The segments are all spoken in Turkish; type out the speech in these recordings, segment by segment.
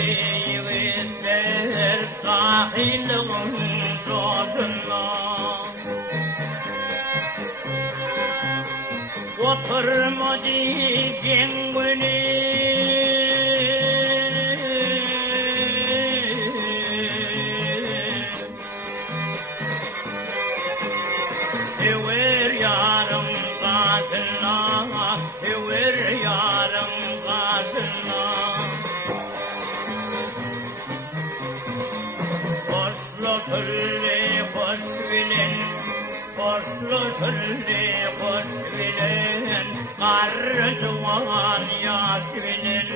beyler dahilin rozuna oturma diyeceğin günü ever yarım gazına ever yarım gazına Boşlu söyle boş bilen Boşlu söyle boş bilen Karzuvan yaş bilen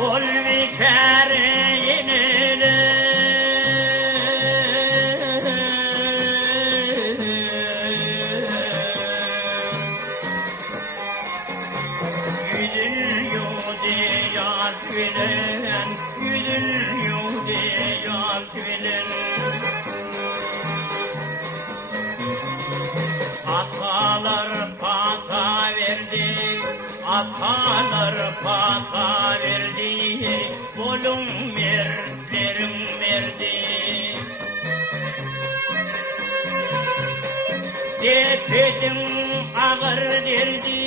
Ol biçare yeniler Atalar pata verdi, atalar pata verdi, bolum mertlerim verdi. Depedim ağır derdi.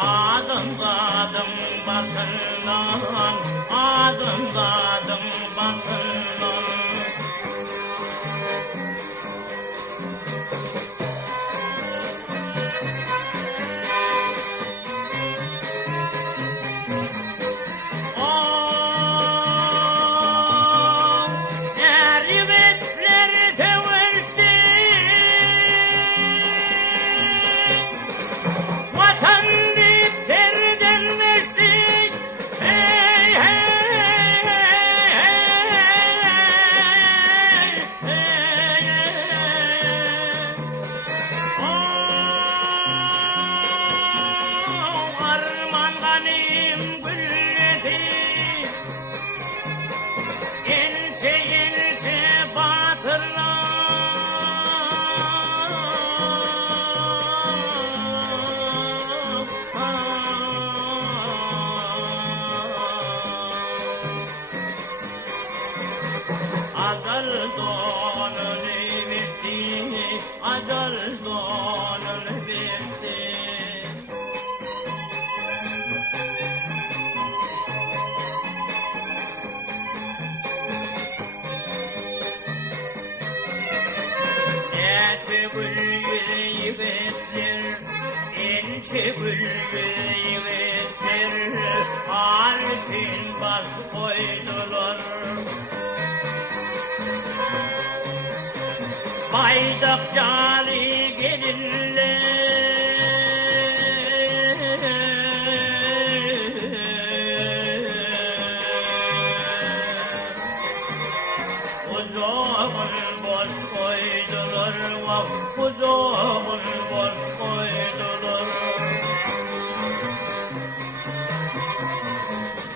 Adım basından, adım basından. Adal donun verdi, adal donun verdi. Ece bülbül yiğitler, ince bülbül yiğitler, artin baş koydular. Baydak cali gelinler Uzağın boş koydular Uzağın boş koydular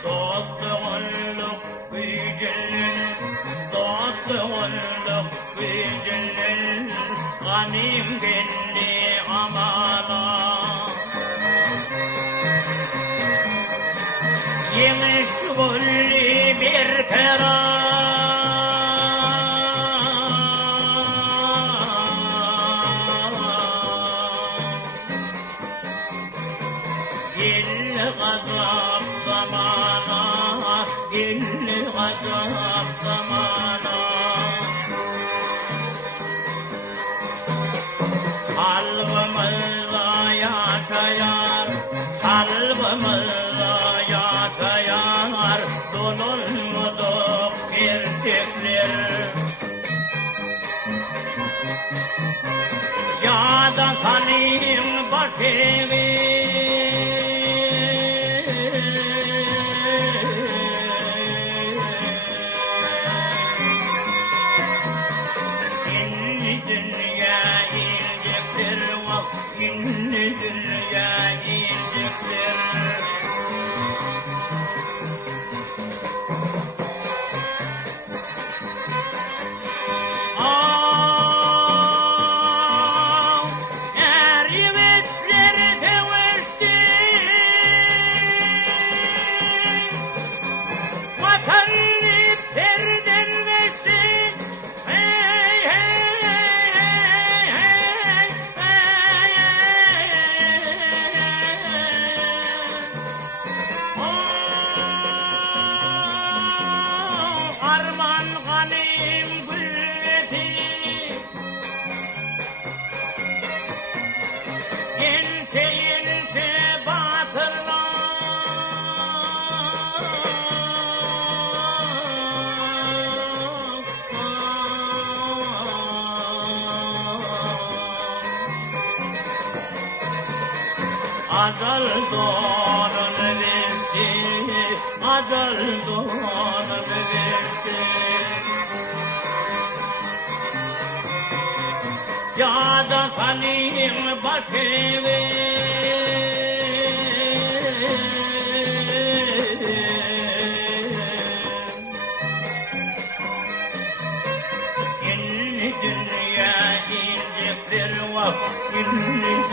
Doğduğunluk büyücünün Doğduğunluk büyücünün Ganim belli amana Yemiş gulli bir kera Gilli gazap zamana Gilli gazap zamana Kalbimizde yaşayar, kalbimizde yaşayar Donulmadık gerçekler Ya da talim başevi İnni dünya indikler acel donun verdi, acel donun verdi. Ya da salim başevi, inni dünya inciktir vah, inni